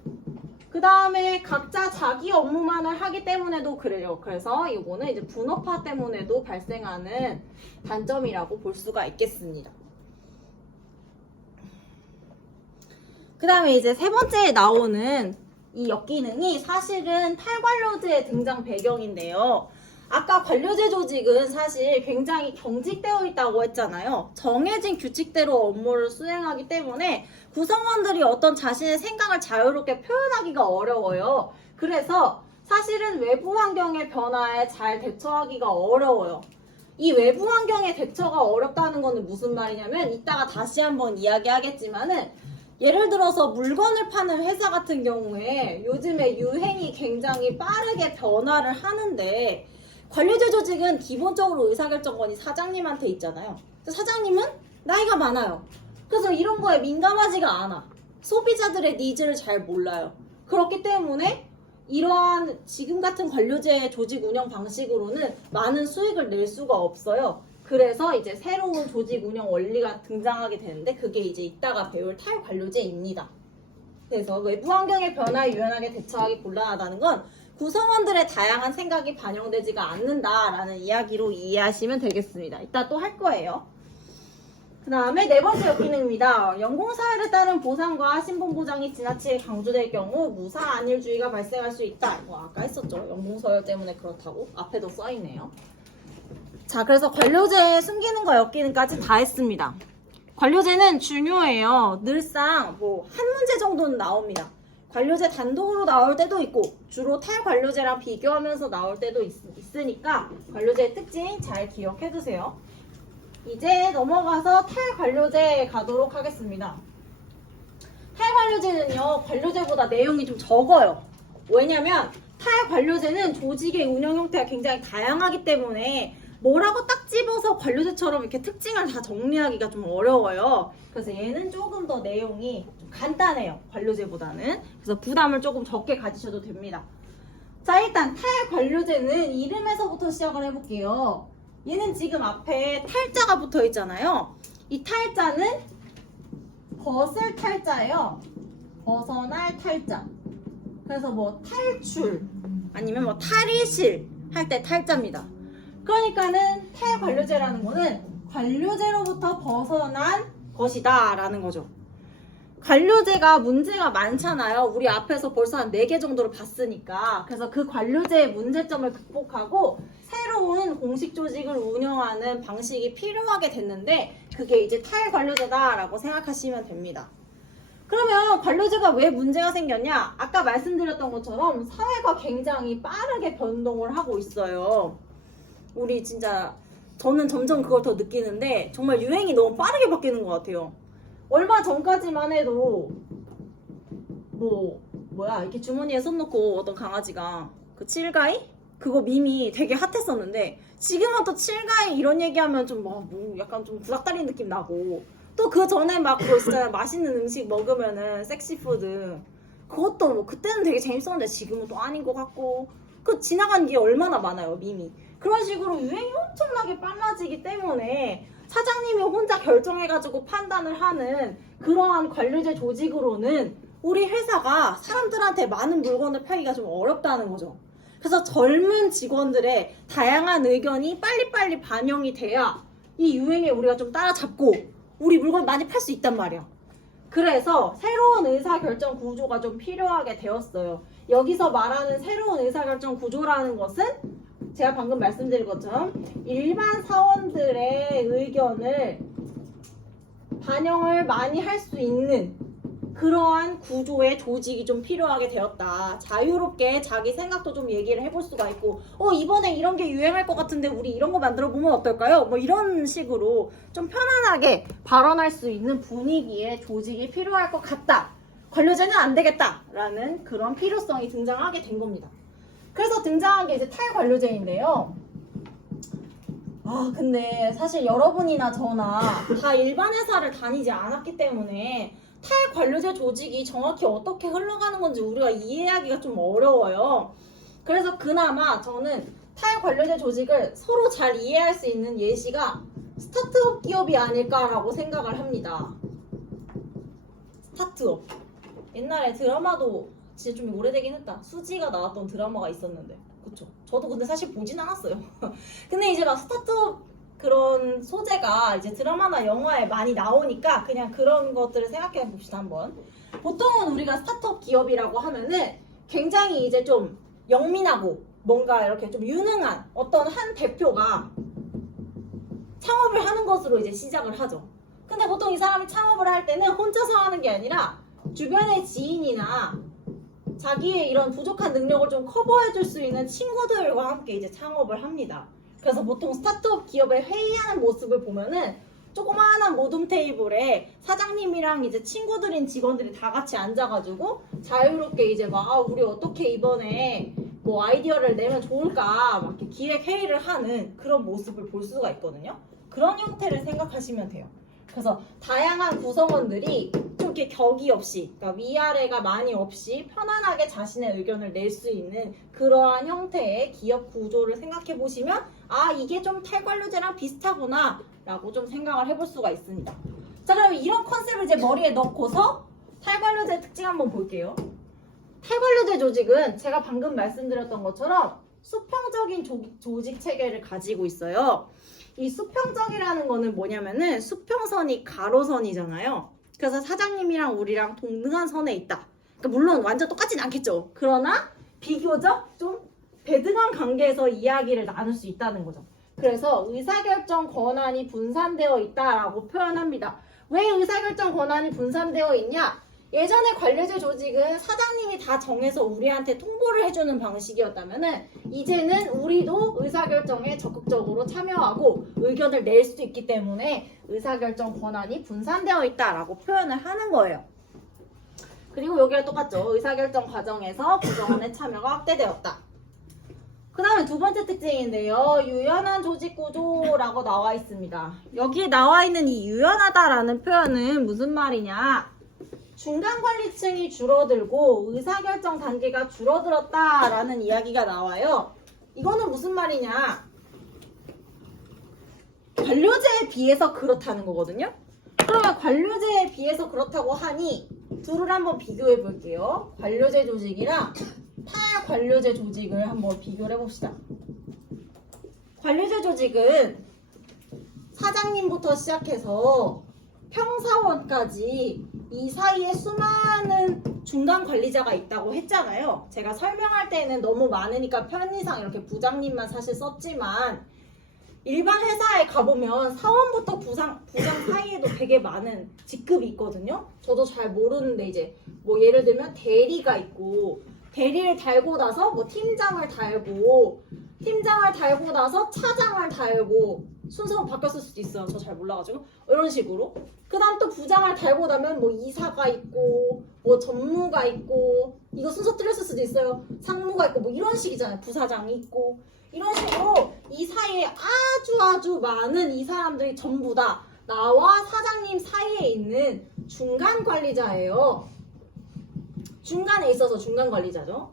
그 다음에 각자 자기 업무만을 하기 때문에도 그래요. 그래서 이거는 이제 분업화 때문에도 발생하는 단점이라고 볼 수가 있겠습니다. 그 다음에 이제 세 번째에 나오는 이 역기능이 사실은 탈관료제의 등장 배경인데요. 아까 관료제 조직은 사실 굉장히 경직되어 있다고 했잖아요. 정해진 규칙대로 업무를 수행하기 때문에 구성원들이 어떤 자신의 생각을 자유롭게 표현하기가 어려워요. 그래서 사실은 외부 환경의 변화에 잘 대처하기가 어려워요. 이 외부 환경의 대처가 어렵다는 거는 무슨 말이냐면 이따가 다시 한번 이야기하겠지만은 예를 들어서 물건을 파는 회사 같은 경우에 요즘에 유행이 굉장히 빠르게 변화를 하는데 관료제 조직은 기본적으로 의사결정권이 사장님한테 있잖아요. 사장님은 나이가 많아요. 그래서 이런 거에 민감하지가 않아. 소비자들의 니즈를 잘 몰라요. 그렇기 때문에 이러한 지금 같은 관료제 조직 운영 방식으로는 많은 수익을 낼 수가 없어요. 그래서 이제 새로운 조직 운영 원리가 등장하게 되는데 그게 이제 이따가 배울 탈관료제입니다. 그래서 외부 환경의 변화에 유연하게 대처하기 곤란하다는 건 구성원들의 다양한 생각이 반영되지가 않는다라는 이야기로 이해하시면 되겠습니다. 이따 또 할 거예요. 그 다음에 네 번째 역기능입니다. 연공사회에 따른 보상과 신분보장이 지나치게 강조될 경우 무사 안일주의가 발생할 수 있다. 이거 아까 했었죠. 연공서열 때문에 그렇다고. 앞에도 써있네요. 자, 그래서 관료제의 순기능과 역기능까지 다 했습니다. 관료제는 중요해요. 늘상 한 문제 정도는 나옵니다. 관료제 단독으로 나올 때도 있고 주로 탈관료제랑 비교하면서 나올 때도 있으니까 관료제의 특징 잘 기억해 두세요. 이제 넘어가서 탈관료제에 가도록 하겠습니다. 탈관료제는요, 관료제보다 내용이 좀 적어요. 왜냐면 탈관료제는 조직의 운영 형태가 굉장히 다양하기 때문에 뭐라고 딱 집어서 관료제처럼 이렇게 특징을 다 정리하기가 좀 어려워요. 그래서 얘는 조금 더 내용이 좀 간단해요. 관료제보다는. 그래서 부담을 조금 적게 가지셔도 됩니다. 자, 일단 탈관료제는 이름에서부터 시작을 해볼게요. 얘는 지금 앞에 탈자가 붙어 있잖아요. 이 탈자는 벗을 탈자예요. 벗어날 탈자. 그래서 탈출 아니면 탈의실 할 때 탈자입니다. 그러니까는 탈관료제라는 거는 관료제로부터 벗어난 것이다 라는 거죠. 관료제가 문제가 많잖아요. 우리 앞에서 벌써 한 4개 정도를 봤으니까. 그래서 그 관료제의 문제점을 극복하고 새로운 공식 조직을 운영하는 방식이 필요하게 됐는데 그게 이제 탈관료제다라고 생각하시면 됩니다. 그러면 관료제가 왜 문제가 생겼냐? 아까 말씀드렸던 것처럼 사회가 굉장히 빠르게 변동을 하고 있어요. 우리 진짜 저는 점점 그걸 더 느끼는데 정말 유행이 너무 빠르게 바뀌는 것 같아요. 얼마 전까지만 해도 이렇게 주머니에 손 넣고 어떤 강아지가 그 칠가이? 그거 밈이 되게 핫했었는데 지금은 또 칠가이 이런 얘기하면 좀 약간 좀 구닥다리 느낌 나고 또 그 전에 막 그거 있잖아요. 맛있는 음식 먹으면은 섹시푸드 그것도 그때는 되게 재밌었는데 지금은 또 아닌 것 같고 그 지나간 게 얼마나 많아요. 밈이. 그런 식으로 유행이 엄청나게 빨라지기 때문에 사장님이 혼자 결정해가지고 판단을 하는 그러한 관료제 조직으로는 우리 회사가 사람들한테 많은 물건을 팔기가 좀 어렵다는 거죠. 그래서 젊은 직원들의 다양한 의견이 빨리빨리 반영이 돼야 이 유행에 우리가 좀 따라잡고 우리 물건 많이 팔 수 있단 말이야. 그래서 새로운 의사결정 구조가 좀 필요하게 되었어요. 여기서 말하는 새로운 의사결정 구조라는 것은 제가 방금 말씀드린 것처럼 일반 사원들의 의견을 반영을 많이 할 수 있는 그러한 구조의 조직이 좀 필요하게 되었다. 자유롭게 자기 생각도 좀 얘기를 해볼 수가 있고 이번에 이런 게 유행할 것 같은데 우리 이런 거 만들어 보면 어떨까요? 뭐 이런 식으로 좀 편안하게 발언할 수 있는 분위기의 조직이 필요할 것 같다. 관료제는 안 되겠다 라는 그런 필요성이 등장하게 된 겁니다. 그래서 등장한 게 이제 탈관료제인데요. 근데 사실 여러분이나 저나 다 일반 회사를 다니지 않았기 때문에 탈관료제 조직이 정확히 어떻게 흘러가는 건지 우리가 이해하기가 좀 어려워요. 그래서 그나마 저는 탈관료제 조직을 서로 잘 이해할 수 있는 예시가 스타트업 기업이 아닐까라고 생각을 합니다. 스타트업. 옛날에 드라마도 진짜 좀 오래되긴 했다. 수지가 나왔던 드라마가 있었는데. 그쵸? 저도 근데 사실 보진 않았어요. 근데 이제 막 스타트업 그런 소재가 이제 드라마나 영화에 많이 나오니까 그냥 그런 것들을 생각해 봅시다 한번. 보통은 우리가 스타트업 기업이라고 하면은 굉장히 이제 좀 영민하고 뭔가 이렇게 좀 유능한 어떤 한 대표가 창업을 하는 것으로 이제 시작을 하죠. 근데 보통 이 사람이 창업을 할 때는 혼자서 하는 게 아니라 주변의 지인이나 자기의 이런 부족한 능력을 좀 커버해 줄 수 있는 친구들과 함께 이제 창업을 합니다. 그래서 보통 스타트업 기업의 회의하는 모습을 보면은 조그마한 모둠 테이블에 사장님이랑 이제 친구들인 직원들이 다 같이 앉아가지고 자유롭게 이제 막 우리 어떻게 이번에 뭐 아이디어를 내면 좋을까 막 이렇게 기획 회의를 하는 그런 모습을 볼 수가 있거든요. 그런 형태를 생각하시면 돼요. 그래서 다양한 구성원들이 좀 이렇게 격이 없이, 그러니까 위아래가 많이 없이 편안하게 자신의 의견을 낼 수 있는 그러한 형태의 기업 구조를 생각해 보시면 이게 좀 탈관료제랑 비슷하구나 라고 좀 생각을 해볼 수가 있습니다. 자, 그럼 이런 컨셉을 이제 머리에 넣고서 탈관료제 특징 한번 볼게요. 탈관료제 조직은 제가 방금 말씀드렸던 것처럼 수평적인 조직 체계를 가지고 있어요. 이 수평적이라는 거는 뭐냐면은 수평선이 가로선이잖아요. 그래서 사장님이랑 우리랑 동등한 선에 있다. 그러니까 물론 완전 똑같진 않겠죠. 그러나 비교적 좀 배등한 관계에서 이야기를 나눌 수 있다는 거죠. 그래서 의사결정 권한이 분산되어 있다라고 표현합니다. 왜 의사결정 권한이 분산되어 있냐? 예전에 관료제 조직은 사장님이 다 정해서 우리한테 통보를 해주는 방식이었다면은 이제는 우리도 의사결정에 적극적으로 참여하고 의견을 낼 수 있기 때문에 의사결정 권한이 분산되어 있다라고 표현을 하는 거예요. 그리고 여기랑 똑같죠. 의사결정 과정에서 구성원의 참여가 확대되었다. 그 다음에 두 번째 특징인데요. 유연한 조직 구조라고 나와 있습니다. 여기에 나와 있는 이 유연하다라는 표현은 무슨 말이냐? 중간 관리층이 줄어들고 의사결정 단계가 줄어들었다라는 이야기가 나와요. 이거는 무슨 말이냐? 관료제에 비해서 그렇다는 거거든요. 그러면 관료제에 비해서 그렇다고 하니 둘을 한번 비교해 볼게요. 관료제 조직이랑 탈관료제 조직을 한번 비교를 해봅시다. 관료제 조직은 사장님부터 시작해서 평사원까지 이 사이에 수많은 중간 관리자가 있다고 했잖아요. 제가 설명할 때는 너무 많으니까 편의상 이렇게 부장님만 사실 썼지만 일반 회사에 가보면 사원부터 부장 사이에도 되게 많은 직급이 있거든요. 저도 잘 모르는데 이제 뭐 예를 들면 대리가 있고 대리를 달고 나서 뭐 팀장을 달고 나서 차장을 달고 순서가 바뀌었을 수도 있어요. 저 잘 몰라가지고 이런 식으로. 그 다음 또 부장을 달고 나면 뭐 이사가 있고 뭐 전무가 있고 이거 순서 틀렸을 수도 있어요. 상무가 있고 뭐 이런 식이잖아요. 부사장이 있고 이런 식으로 이 사이에 아주 많은 이 사람들이 전부 다 나와 사장님 사이에 있는 중간 관리자예요. 중간에 있어서 중간 관리자죠.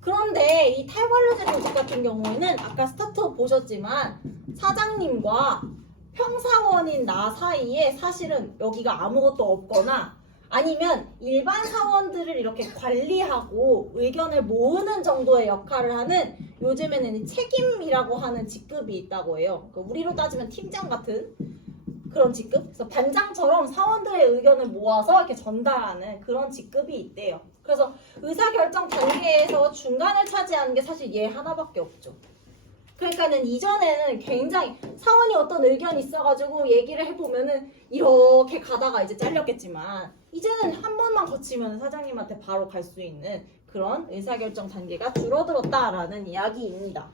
그런데 이 탈관료제 조직 같은 경우에는 아까 스타트업 보셨지만 사장님과 평사원인 나 사이에 사실은 여기가 아무것도 없거나 아니면 일반 사원들을 이렇게 관리하고 의견을 모으는 정도의 역할을 하는 요즘에는 책임이라고 하는 직급이 있다고 해요. 그러니까 우리로 따지면 팀장 같은 그런 직급? 그래서 반장처럼 사원들의 의견을 모아서 이렇게 전달하는 그런 직급이 있대요. 그래서 의사결정 단계에서 중간을 차지하는 게 사실 얘 하나밖에 없죠. 그러니까는 이전에는 굉장히 사원이 어떤 의견이 있어가지고 얘기를 해보면은 이렇게 가다가 이제 잘렸겠지만 이제는 한 번만 거치면 사장님한테 바로 갈 수 있는 그런 의사결정 단계가 줄어들었다라는 이야기입니다.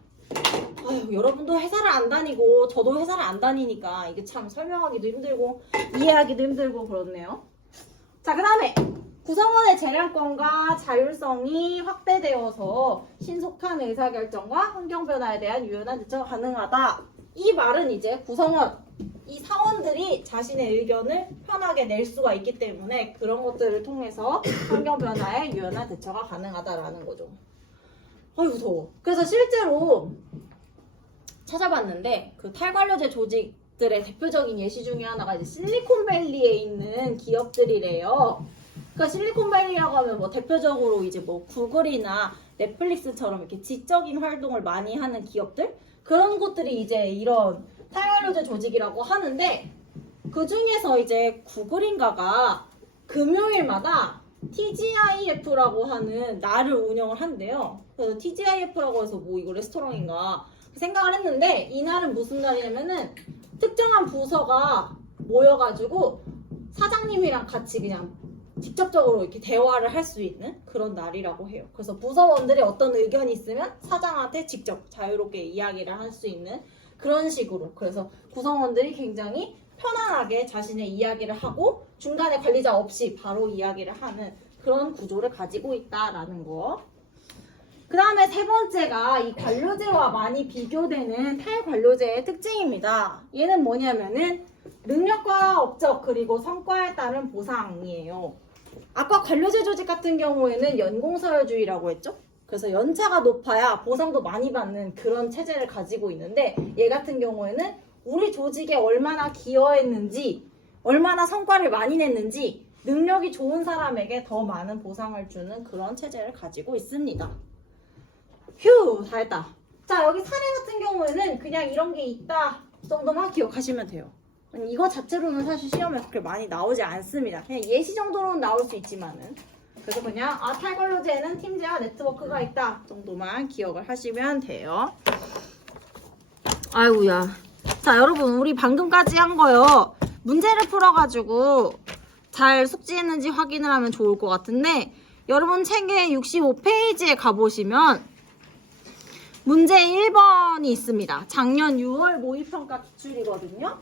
아유, 여러분도 회사를 안 다니고 저도 회사를 안 다니니까 이게 참 설명하기도 힘들고 이해하기도 힘들고 그렇네요. 자, 그 다음에 구성원의 재량권과 자율성이 확대되어서 신속한 의사결정과 환경변화에 대한 유연한 대처가 가능하다. 이 말은 이제 구성원, 이 사원들이 자신의 의견을 편하게 낼 수가 있기 때문에 그런 것들을 통해서 환경변화에 유연한 대처가 가능하다라는 거죠. 아유, 더워. 그래서 실제로 찾아봤는데 그 탈관료제 조직들의 대표적인 예시 중에 하나가 이제 실리콘밸리에 있는 기업들이래요. 그러니까 실리콘밸리라고 하면 뭐 대표적으로 이제 뭐 구글이나 넷플릭스처럼 이렇게 지적인 활동을 많이 하는 기업들 그런 곳들이 이제 이런 탈관료제 조직이라고 하는데 그 중에서 이제 구글인가가 금요일마다 TGIF라고 하는 날을 운영을 한대요. 그래서 TGIF라고 해서 뭐 이거 레스토랑인가 생각을 했는데 이날은 무슨 날이냐면은 특정한 부서가 모여가지고 사장님이랑 같이 그냥 직접적으로 이렇게 대화를 할 수 있는 그런 날이라고 해요. 그래서 부서원들이 어떤 의견이 있으면 사장한테 직접 자유롭게 이야기를 할 수 있는 그런 식으로. 그래서 구성원들이 굉장히 편안하게 자신의 이야기를 하고 중간에 관리자 없이 바로 이야기를 하는 그런 구조를 가지고 있다라는 거. 그 다음에 세 번째가 이 관료제와 많이 비교되는 탈관료제의 특징입니다. 얘는 뭐냐면은 능력과 업적 그리고 성과에 따른 보상이에요. 아까 관료제 조직 같은 경우에는 연공서열주의라고 했죠? 그래서 연차가 높아야 보상도 많이 받는 그런 체제를 가지고 있는데 얘 같은 경우에는 우리 조직에 얼마나 기여했는지 얼마나 성과를 많이 냈는지 능력이 좋은 사람에게 더 많은 보상을 주는 그런 체제를 가지고 있습니다. 휴, 다 했다. 자, 여기 사례 같은 경우에는 그냥 이런 게 있다 정도만 기억하시면 돼요. 이거 자체로는 사실 시험에 그렇게 많이 나오지 않습니다. 그냥 예시 정도로는 나올 수 있지만은. 그래서 그냥 탈관료제에는 팀제와 네트워크가 있다 정도만 기억을 하시면 돼요. 아이고야. 자, 여러분 우리 방금까지 한 거요. 문제를 풀어가지고 잘 숙지했는지 확인을 하면 좋을 것 같은데 여러분 책의 65페이지에 가보시면 문제 1번이 있습니다. 작년 6월 모의평가 기출이거든요.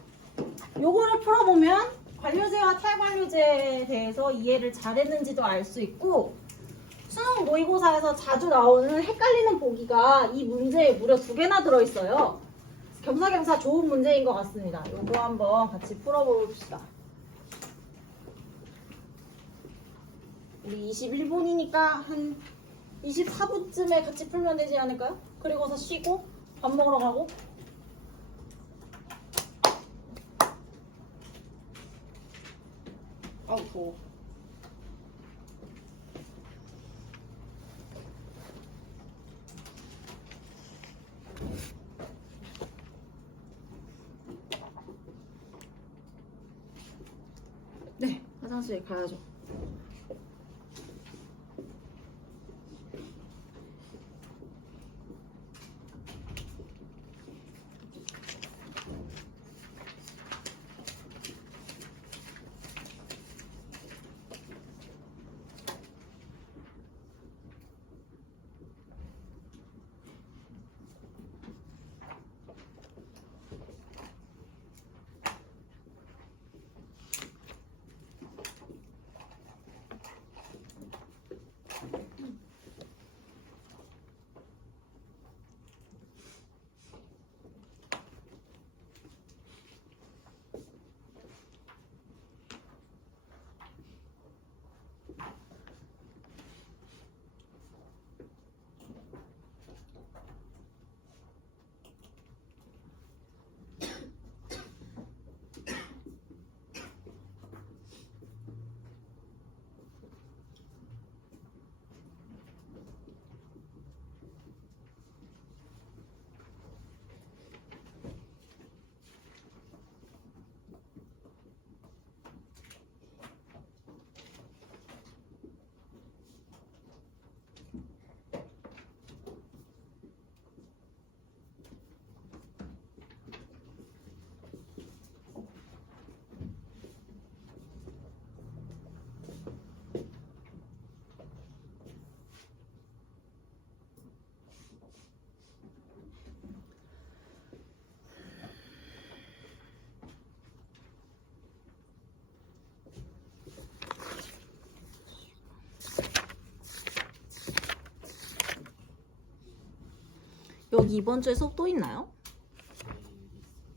요거를 풀어보면 관료제와 탈관료제에 대해서 이해를 잘했는지도 알 수 있고 수능 모의고사에서 자주 나오는 헷갈리는 보기가 이 문제에 무려 2개나 들어있어요. 겸사겸사 좋은 문제인 것 같습니다. 요거 한번 같이 풀어봅시다. 우리 21분이니까 한 24분쯤에 같이 풀면 되지 않을까요? 그리고서 쉬고 밥 먹으러 가고. 아우 더워. 네, 화장실에 가야죠. 여기 이번 주에 수업 또 있나요?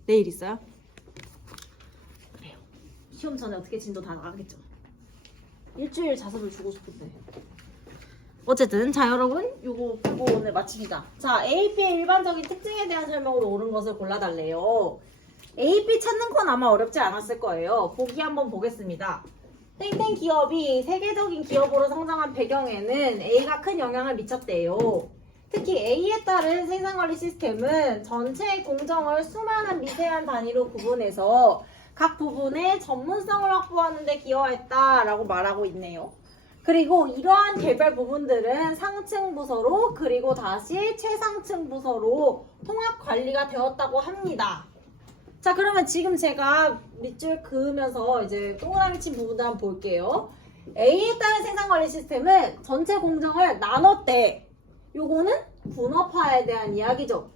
내일 있어요? 그래요. 시험 전에 어떻게 진도 다 나가겠죠. 일주일 자습을 주고 싶은데. 어쨌든 자 여러분 요거 보고 오늘 마칩니다. 자 AP의 일반적인 특징에 대한 설명으로 옳은 것을 골라달래요. AP 찾는 건 아마 어렵지 않았을 거예요. 보기 한번 보겠습니다. 땡땡 기업이 세계적인 기업으로 성장한 배경에는 A가 큰 영향을 미쳤대요. 특히 A에 따른 생산관리 시스템은 전체 공정을 수많은 미세한 단위로 구분해서 각 부분의 전문성을 확보하는 데 기여했다라고 말하고 있네요. 그리고 이러한 개별 부분들은 상층 부서로 그리고 다시 최상층 부서로 통합 관리가 되었다고 합니다. 자 그러면 지금 제가 밑줄 그으면서 이제 동그라미 친 부분들 한번 볼게요. A에 따른 생산관리 시스템은 전체 공정을 나눴대. 요거는 분업화에 대한 이야기죠.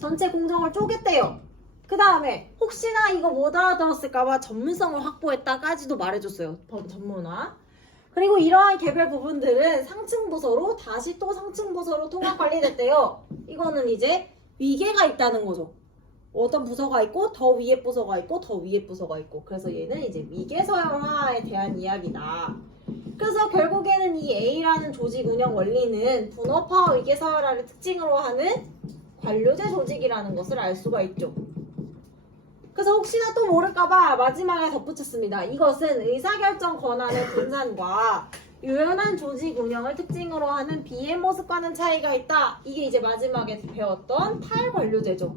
전체 공정을 쪼갰대요. 그 다음에 혹시나 이거 못 알아들었을까봐 전문성을 확보했다까지도 말해줬어요. 전문화. 그리고 이러한 개별 부분들은 상층 부서로 다시 또 상층 부서로 통합 관리됐대요. 이거는 이제 위계가 있다는 거죠. 어떤 부서가 있고 더 위에 부서가 있고 더 위에 부서가 있고 그래서 얘는 이제 위계서열화에 대한 이야기다. 그래서 결국에는 이 A라는 조직 운영 원리는 분업화와 위계서열화를 특징으로 하는 관료제 조직이라는 것을 알 수가 있죠. 그래서 혹시나 또 모를까봐 마지막에 덧붙였습니다. 이것은 의사결정 권한의 분산과 유연한 조직 운영을 특징으로 하는 B의 모습과는 차이가 있다. 이게 이제 마지막에 배웠던 탈관료제죠.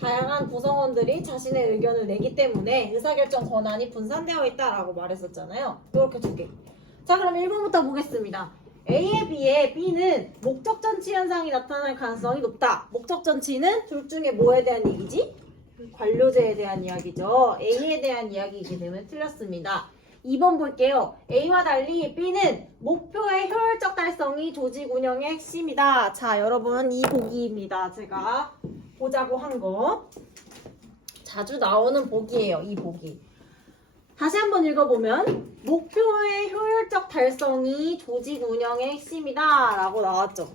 다양한 구성원들이 자신의 의견을 내기 때문에 의사결정 권한이 분산되어 있다라고 말했었잖아요. 이렇게 두 개. 자 그럼 1번부터 보겠습니다. A에 비해 B는 목적 전치 현상이 나타날 가능성이 높다. 목적 전치는 둘 중에 뭐에 대한 얘기지? 관료제에 대한 이야기죠. A에 대한 이야기이기 때문에 틀렸습니다. 2번 볼게요. A와 달리 B는 목표의 효율적 달성이 조직 운영의 핵심이다. 자 여러분 이 보기입니다. 제가 보자고 한 거. 자주 나오는 보기예요. 이 보기. 다시 한번 읽어보면 목표의 효율적 달성이 조직 운영의 핵심이다 라고 나왔죠.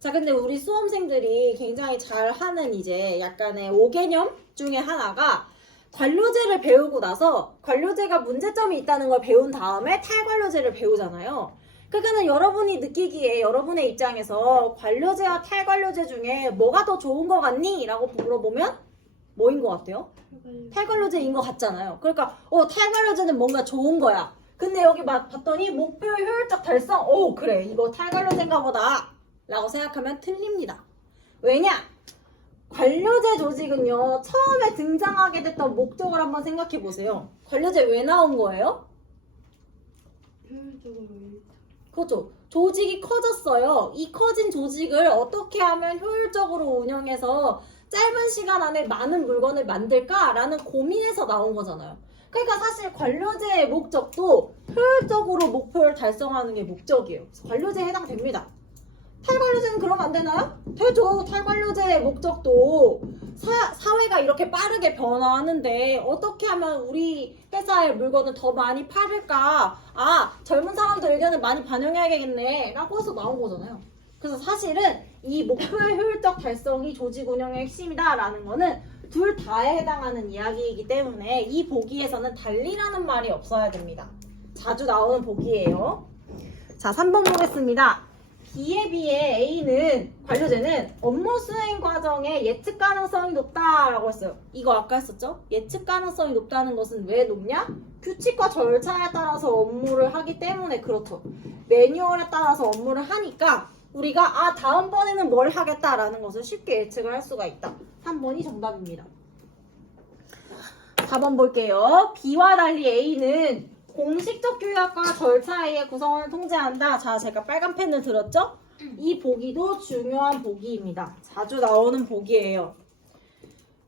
자 근데 우리 수험생들이 굉장히 잘하는 이제 약간의 5개념 중에 하나가 관료제를 배우고 나서 관료제가 문제점이 있다는 걸 배운 다음에 탈관료제를 배우잖아요. 그러니까는 여러분이 느끼기에 여러분의 입장에서 관료제와 탈관료제 중에 뭐가 더 좋은 거 같니? 라고 물어보면 뭐인 것 같아요? 탈관료제인 것 같잖아요. 그러니까 탈관료제는 뭔가 좋은 거야. 근데 여기 봤더니 목표의 효율적 달성 그래 이거 탈관료제인가 보다 라고 생각하면 틀립니다. 왜냐? 관료제 조직은요 처음에 등장하게 됐던 목적을 한번 생각해 보세요. 관료제 왜 나온 거예요? 효율적으로 그렇죠. 조직이 커졌어요. 이 커진 조직을 어떻게 하면 효율적으로 운영해서 짧은 시간 안에 많은 물건을 만들까라는 고민에서 나온 거잖아요. 그러니까 사실 관료제의 목적도 효율적으로 목표를 달성하는 게 목적이에요. 그래서 관료제에 해당됩니다. 탈관료제는 그러면 안 되나요? 되죠. 탈관료제의 목적도 사회가 이렇게 빠르게 변화하는데 어떻게 하면 우리 회사의 물건을 더 많이 팔을까? 젊은 사람들 의견을 많이 반영해야겠네 라고 해서 나온 거잖아요. 그래서 사실은 이 목표의 효율적 달성이 조직 운영의 핵심이다 라는 거는 둘 다에 해당하는 이야기이기 때문에 이 보기에서는 달리라는 말이 없어야 됩니다. 자주 나오는 보기예요. 자, 3번 보겠습니다. B에 비해 A는 관료제는 업무 수행 과정에 예측 가능성이 높다라고 했어요. 이거 아까 했었죠? 예측 가능성이 높다는 것은 왜 높냐? 규칙과 절차에 따라서 업무를 하기 때문에 그렇죠. 매뉴얼에 따라서 업무를 하니까 우리가 다음번에는 뭘 하겠다라는 것을 쉽게 예측을 할 수가 있다. 3번이 정답입니다. 4번 볼게요. B와 달리 A는 공식적 규약과 절차에 의해 구성원을 통제한다. 자, 제가 빨간 펜을 들었죠? 이 보기도 중요한 보기입니다. 자주 나오는 보기예요.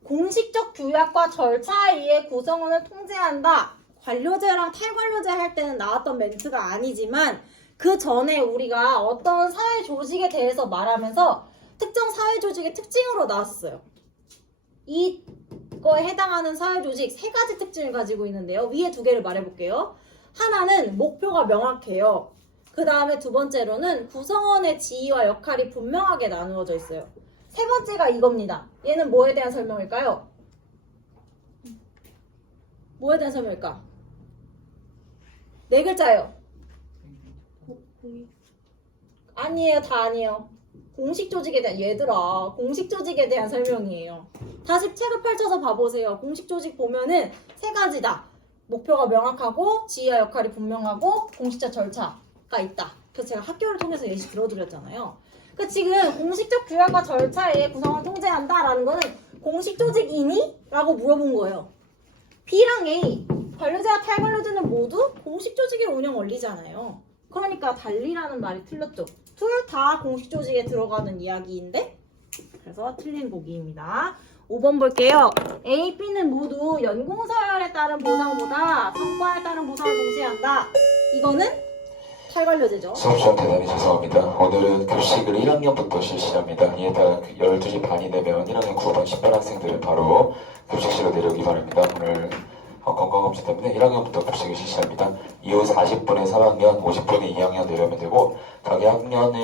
공식적 규약과 절차에 의해 구성원을 통제한다. 관료제랑 탈관료제 할 때는 나왔던 멘트가 아니지만 그 전에 우리가 어떤 사회 조직에 대해서 말하면서 특정 사회 조직의 특징으로 나왔어요. 이거에 해당하는 사회 조직 3가지 특징을 가지고 있는데요. 위에 2개를 말해볼게요. 하나는 목표가 명확해요. 그 다음에 2번째로는 구성원의 지위와 역할이 분명하게 나누어져 있어요. 세 번째가 이겁니다. 얘는 뭐에 대한 설명일까요? 뭐에 대한 설명일까? 네 글자예요. 공이 아니에요. 다 아니에요. 공식 조직에 대한 얘들아 공식 조직에 대한 설명이에요. 다시 책을 펼쳐서 봐보세요. 공식 조직 보면은 세 가지다. 목표가 명확하고 지휘와 역할이 분명하고 공식적 절차가 있다. 그래서 제가 학교를 통해서 예시 들어드렸잖아요. 그 지금 공식적 규약과 절차의 구성을 통제한다라는 거는 공식 조직이니? 라고 물어본 거예요. B랑 A 관료제와 탈관료제는 모두 공식 조직의 운영 원리잖아요. 그러니까 달리라는 말이 틀렸죠. 둘 다 공식 조직에 들어가는 이야기인데 그래서 틀린 보기입니다. 5번 볼게요. A, B는 모두 연공서열에 따른 보상보다 성과에 따른 보상을 동시한다. 이거는 탈관료제죠. 수업 시간 대단히 죄송합니다. 오늘은 급식을 1학년부터 실시합니다. 이에 따라 12시 반이 되면 1학년 9반 10반 학생들은 바로 급식실로 내려오기 바랍니다. 오늘 건강검진 때문에 1학년부터 급식을 실시합니다. 이후 40분에 3학년, 50분에 2학년 내려오면 되고 각 학년에